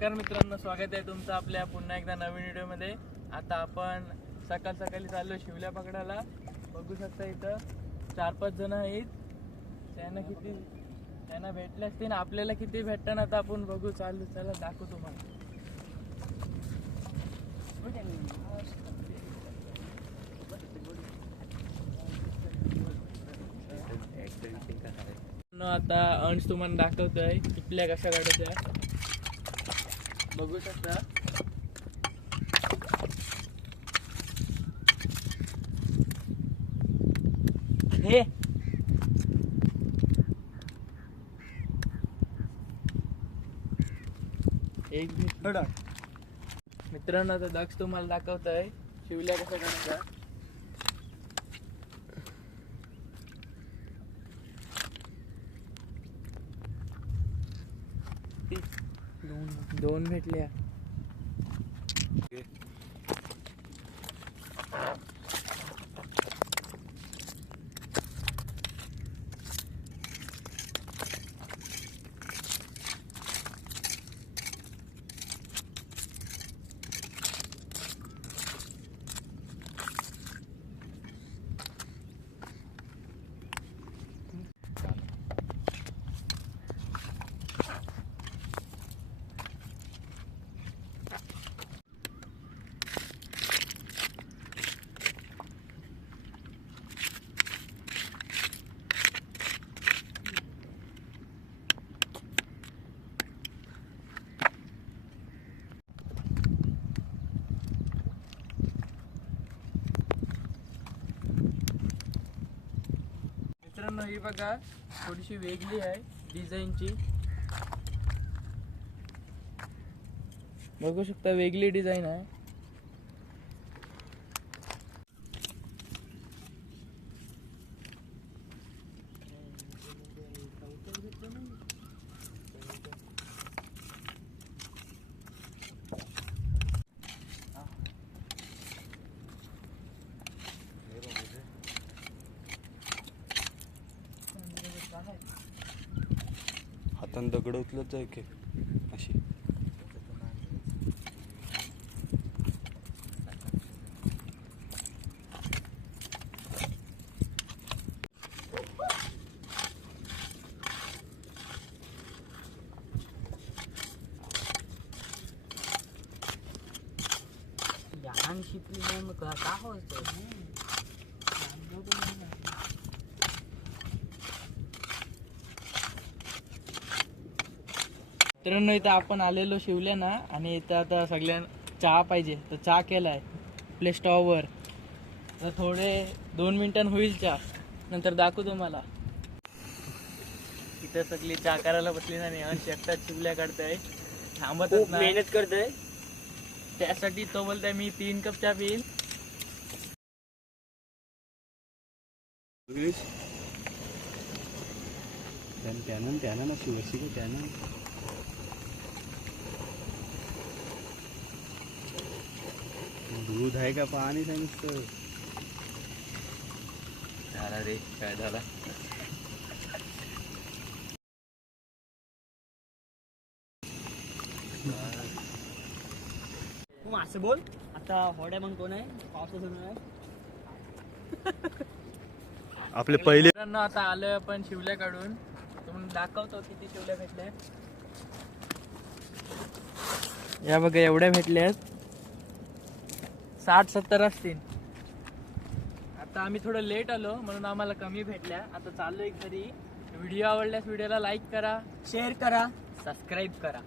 नमस्कार मित्रांनो, स्वागत आहे तुमचं आपल्या पुन्हा एकदा नवीन व्हिडिओमध्ये। आता आपण सकाळी चाललो शिवल्या पकडायला। बघू शकता इथं 4-5 जण आहेत। त्यांना भेटले असतील, आपल्याला किती भेटतात आता आपण बघू। चला दाखवू तुम्हाला। आता अंश तुम्हाला दाखवतोय किटल्या कशा काढायच्या, बघू शकता। हे एक मित्रांनो, आता दक्ष तुम्हाला दाखवतोय शिवल्या कशा काढायच्या। दोन भेटल्या। मित्रांनो, ही बघा थोडीशी वेगळी आहे डिझाईनची, बघू शकता वेगळी डिझाईन आहे। हातान दगड उचलत जाय की अशी। लहान शिकली नाही मग का होतं। मित्रांनो, इथं आपण आलेलो शिवल्या ना, आणि इथं आता सगळ्यांना चहा पाहिजे तर चहा केलाय आपल्या स्टॉववर। तर थोडे 2 मिनिटांनी होईल चहा, नंतर दाखवू तुम्हाला। इथं सगळी चहा करायला बसली नाही, अंश एकटाच शिवल्या काढताय, थांबतच नाही, मेहनत करतोय। त्यासाठी तो बोलताय मी 3 कप चहा पिईल। त्यानं अशी वशी की त्यानं दूध आहे का पाणी नाही नुसतं। झाला रे, काय झाला। तू असं बोल आता। होड्या मग कोण आहे, पावसाचं आहे। आपले पहिले मित्रांनो, आता आलोय आपण शिवल्या काढून, तुम्हाला दाखवतो किती शिवल्या भेटल्या। या बघा एवढ्या भेटल्यात, 60-70 असतील। आता आम्ही थोडं लेट आलो म्हणून आम्हाला कमी भेटल्या। आता चाललोय घरी। व्हिडिओ आवडल्यास व्हिडिओला लाईक करा, शेअर करा, सबस्क्राईब करा।